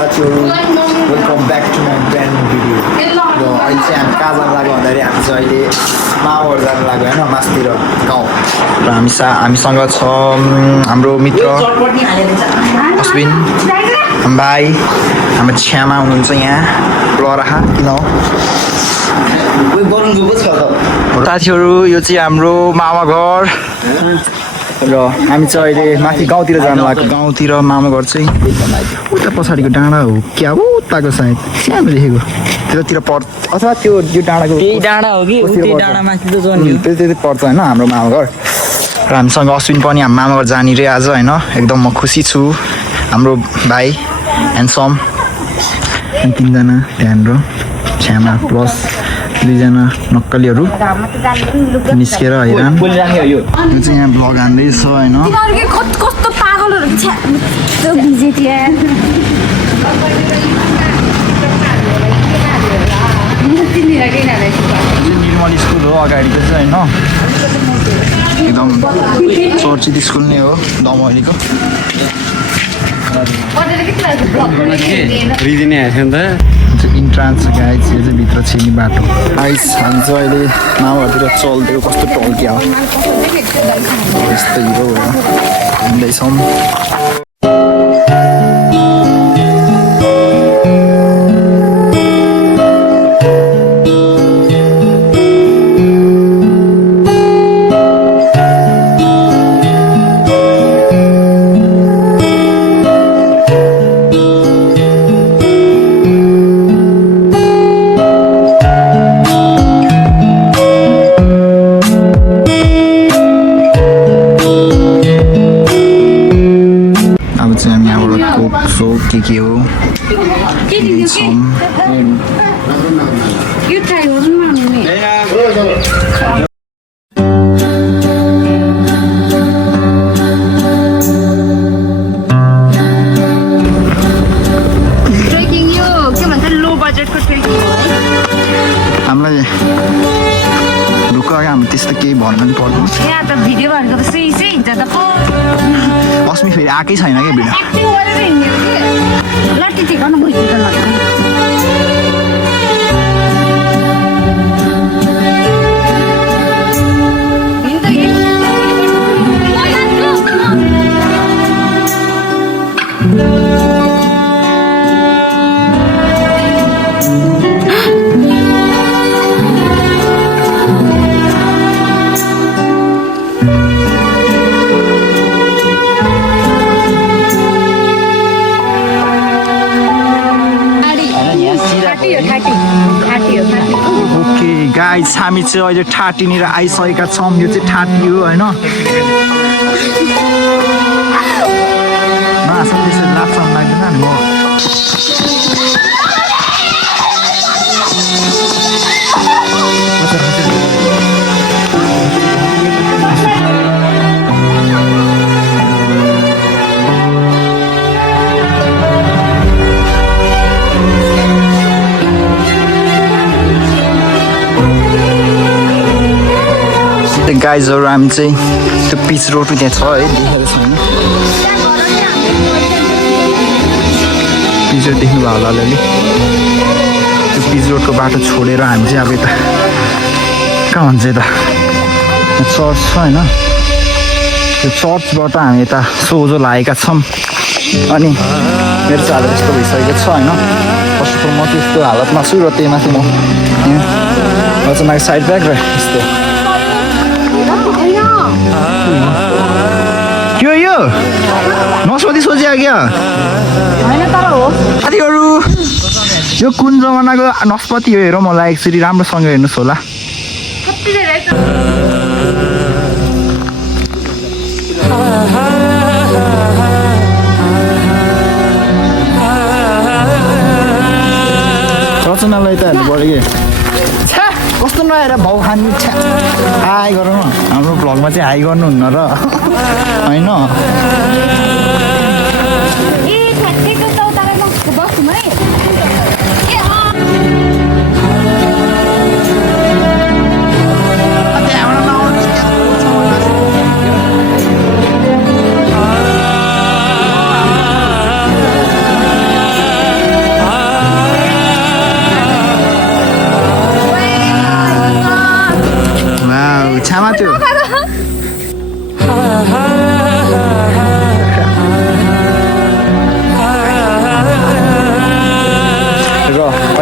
साथीहरू welcome back to my brand video र अहिले चाहिँ हामी कहाँ जानु लाग्यो भन्दाखेरि हामी चाहिँ अहिले माउहरू जानु लाग्यो होइन मासतिर गाउँ र हामीसँग छ हाम्रो मित्र अश्विन भाइ हाम्रो छ्यामा हुनुहुन्छ यहाँ लराहा किन हो साथीहरू यो चाहिँ हाम्रो मामा घर र हामी चाहिँ अहिले माथि गाउँतिर जानु लाग्यो गाउँतिर मामा घर चाहिँ उता पछाडिको डाँडा हो क्या हो उताको सायद सानो देखेको त्यतातिर पर्छ अथवा त्यो डाँडाको डाँडा हो कि त्यति पर्छ होइन हाम्रो मामा घर र हामीसँग अश्विन पनि हाम्रो मामा घर जाने रे आज होइन एकदम म खुसी छु हाम्रो भाइ ह्यान्डसम अनि तिनजना ध्यान र छ्यामा प्लस दुईजना नक्कलीहरू निस्केर हैरान यो चाहिँ यहाँ ब्लग हान्दैछ होइन कस्तो पागलहरू निर्मल स्कुल हो अगाडिको चाहिँ होइन एकदम चर्चित स्कुल नै हो दमैलीको इन्ट्रान्स गाइज यो चाहिँ भित्र छिर्ने बाटो आइस हामी चाहिँ अहिले माउहरूतिर चल्दियो कस्तो टल्किया हो यस्तो हिरो हो हिँड्दैछौँ के हो ट्रेकिङ यो के भन्छ लो बजेटको ट्रेकिङ हो हामीलाई ढुक्क हामी त्यस्तो केही भन्नु पनि पर्दैन यहाँ त भिडियो भनेको त सही हिँड्छ त पो अस्मी फेरि आएकै छैन क्या भिडियो एक्टिङ गरेर हिँड्यो कि लट्टी चाहिँ गर्नु भइदिन्छ ओके गाइस हामी चाहिँ अहिले ठाटीनिर आइसकेका छौँ यो चाहिँ ठाटी हो होइन त्यसरी लाग्छ लाग्दैन नि म गाइजहरू हामी चाहिँ त्यो पिच रोड त्यहाँ छ है देखेको छैन पिच रोड देख्नुभयो होला अलिअलि त्यो पिच रोडको बाटो छोडेर हामी चाहिँ अब यता कहाँ भन्छ यता चर्च छ होइन त्यो चर्चबाट हामी यता सोझो लागेका छौँ अनि मेरो चाहिँ हालत यस्तो भइसकेको छ होइन फर्स्ट म त्यस्तो हालतमा छु र त्यही माथि म अचानक साइड ब्याग र यस्तो के यो नसोधी सोचे क्या साथीहरू यो कुन जमानाको नस्पति हो हेर मलाई एकचोटि राम्रोसँग हेर्नुहोस् होला रचनालाई त हेर्नु पऱ्यो कि कस्तो नआएर भाउ खानु हाई गरौँ न हाम्रो भ्लगमा चाहिँ हाई गर्नुहुन्न र होइन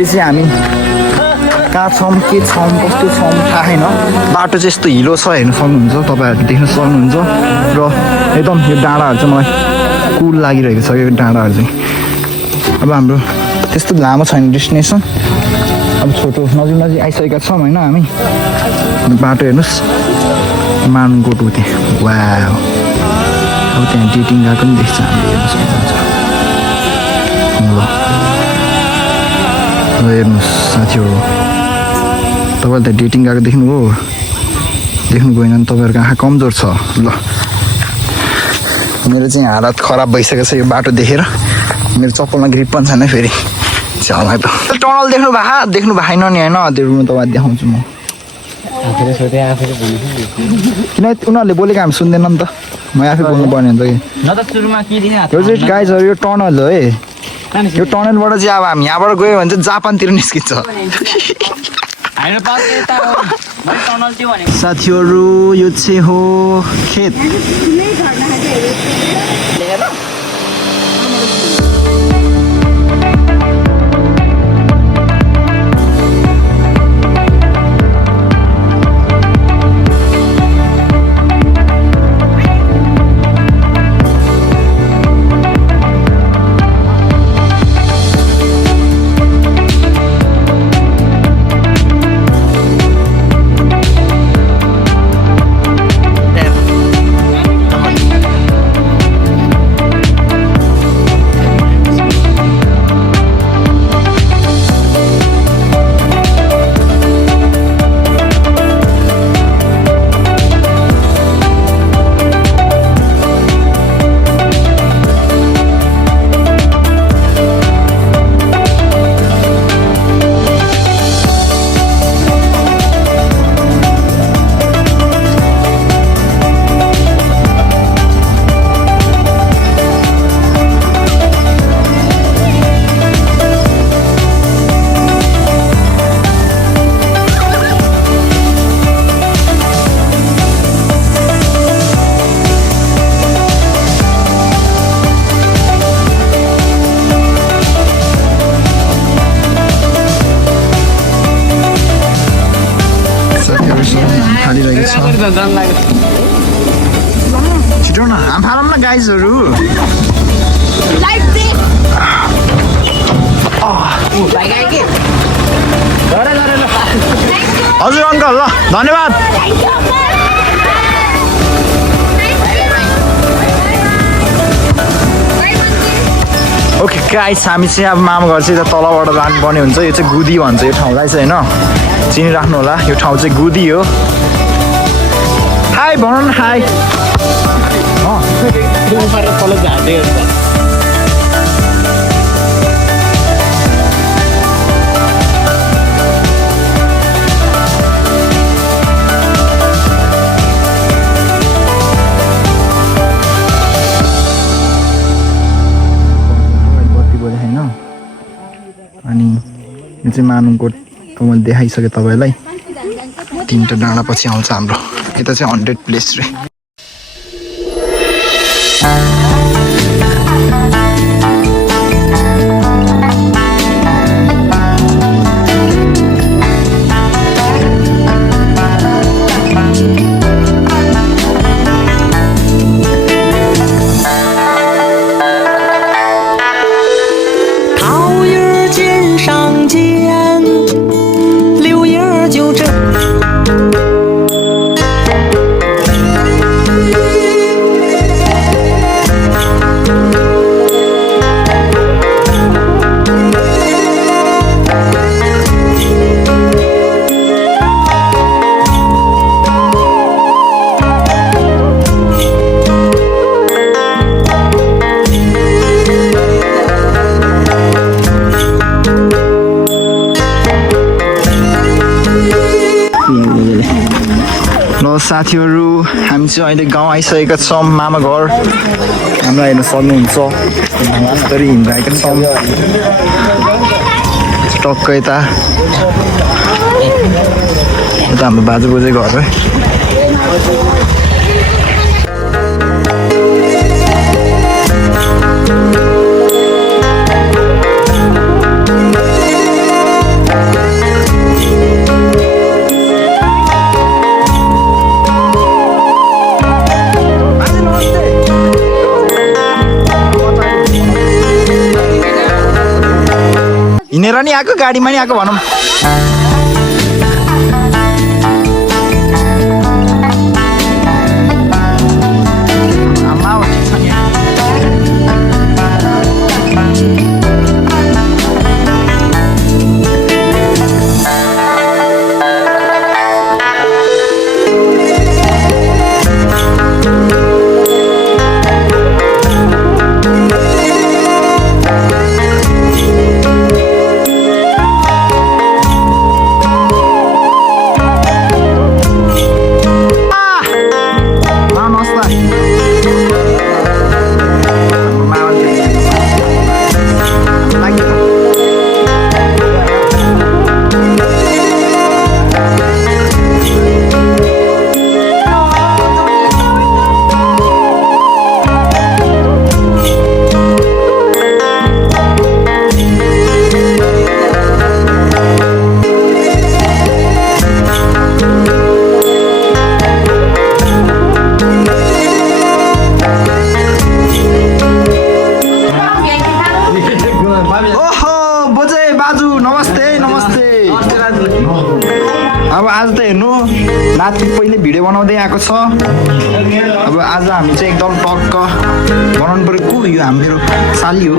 फेरि चाहिँ हामी कहाँ छौँ के छौँ कस्तो छौँ थाहा छैन बाटो चाहिँ यस्तो हिलो छ हेर्नु सक्नुहुन्छ तपाईँहरूले देख्न सक्नुहुन्छ र एकदम यो डाँडाहरू चाहिँ मलाई कुल लागिरहेको छ यो डाँडाहरू चाहिँ अब हाम्रो त्यस्तो लामो छैन डेस्टिनेसन अब छोटो नजिक नजिक आइसकेका छौँ होइन हामी बाटो हेर्नुहोस् मानुकोट उठ्यो वा अब त्यहाँ डेटिङ गएको पनि देख्छ हामीले हेर्नु सक्नुहुन्छ ल हेर्नुहोस् साथीहरू तपाईँले त डेटिङ गएको देख्नु हो देख्नु गएन भने तपाईँहरूको आँखा कमजोर छ ल मेरो चाहिँ हालत खराब भइसकेको छ यो बाटो देखेर मेरो चप्पलमा ग्रिप पनि छैन फेरि झ्यालमा त टनल देख्नु भएन नि होइन देख्नु तपाईँलाई देखाउँछु म किन उनीहरूले बोलेको हामी सुन्दैन नि त म आफै बोल्नु पर्ने हुन्छ कि यो चाहिँ गाइजहरू यो टनल हो है यो टनलबाट चाहिँ अब हामी यहाँबाट गयो भने चाहिँ जापानतिर निस्किन्छ साथीहरू यो चाहिँ हो खेत छिटो न हामी फालौँ न गाइजहरू हजुर अङ्कल ल धन्यवाद ओके गाइस हामी चाहिँ अब मामा घर चाहिँ तलबाट जानुपर्ने हुन्छ यो चाहिँ गुदी भन्छ यो ठाउँलाई चाहिँ होइन चिनिराख्नु होला यो ठाउँ चाहिँ गुदी हो हाई भनौँ न हाई अनि यो चाहिँ मानुकोट मैले देखाइसकेँ तपाईँलाई 3टा डाँडा पछि आउँछ हाम्रो यता चाहिँ 100 प्लेस रे साथीहरू हामी चाहिँ अहिले गाउँ आइसकेका छौँ मामा घर हामीलाई हेर्न सक्नुहुन्छ तरी हिँडिरहेका छौँ टक्क यता हाम्रो बाजे बोजू घर है हिँडेर नि आएको गाडीमा नि आएको भनौँ अब आज त हेर्नु नाति पहिले भिडियो बनाउँदै आएको छ अब आज हामी चाहिँ एकदम टक्क बनाउनु पर्यो को यो हाम्रो साली हो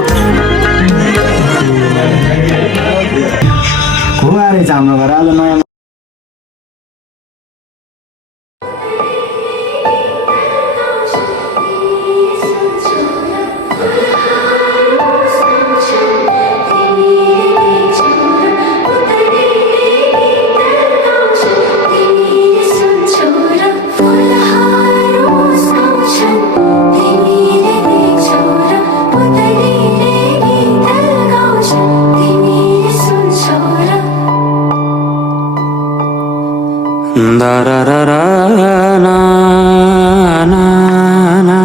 आएर हाम्रो घर आज नयाँ da da da da na na na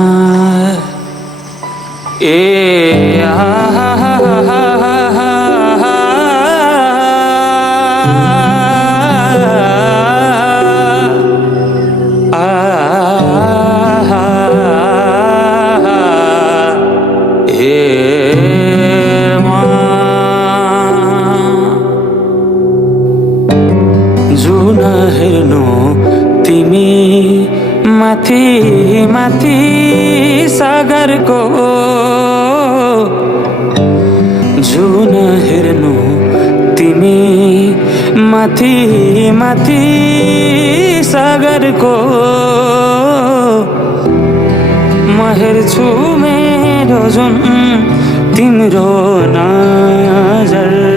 जुन हेर्नु तिमी माथि माथि सागरको जुन हेर्नु तिमी माथि माथि सागरको म हेर्छु मेरो जुन तिम्रो नजर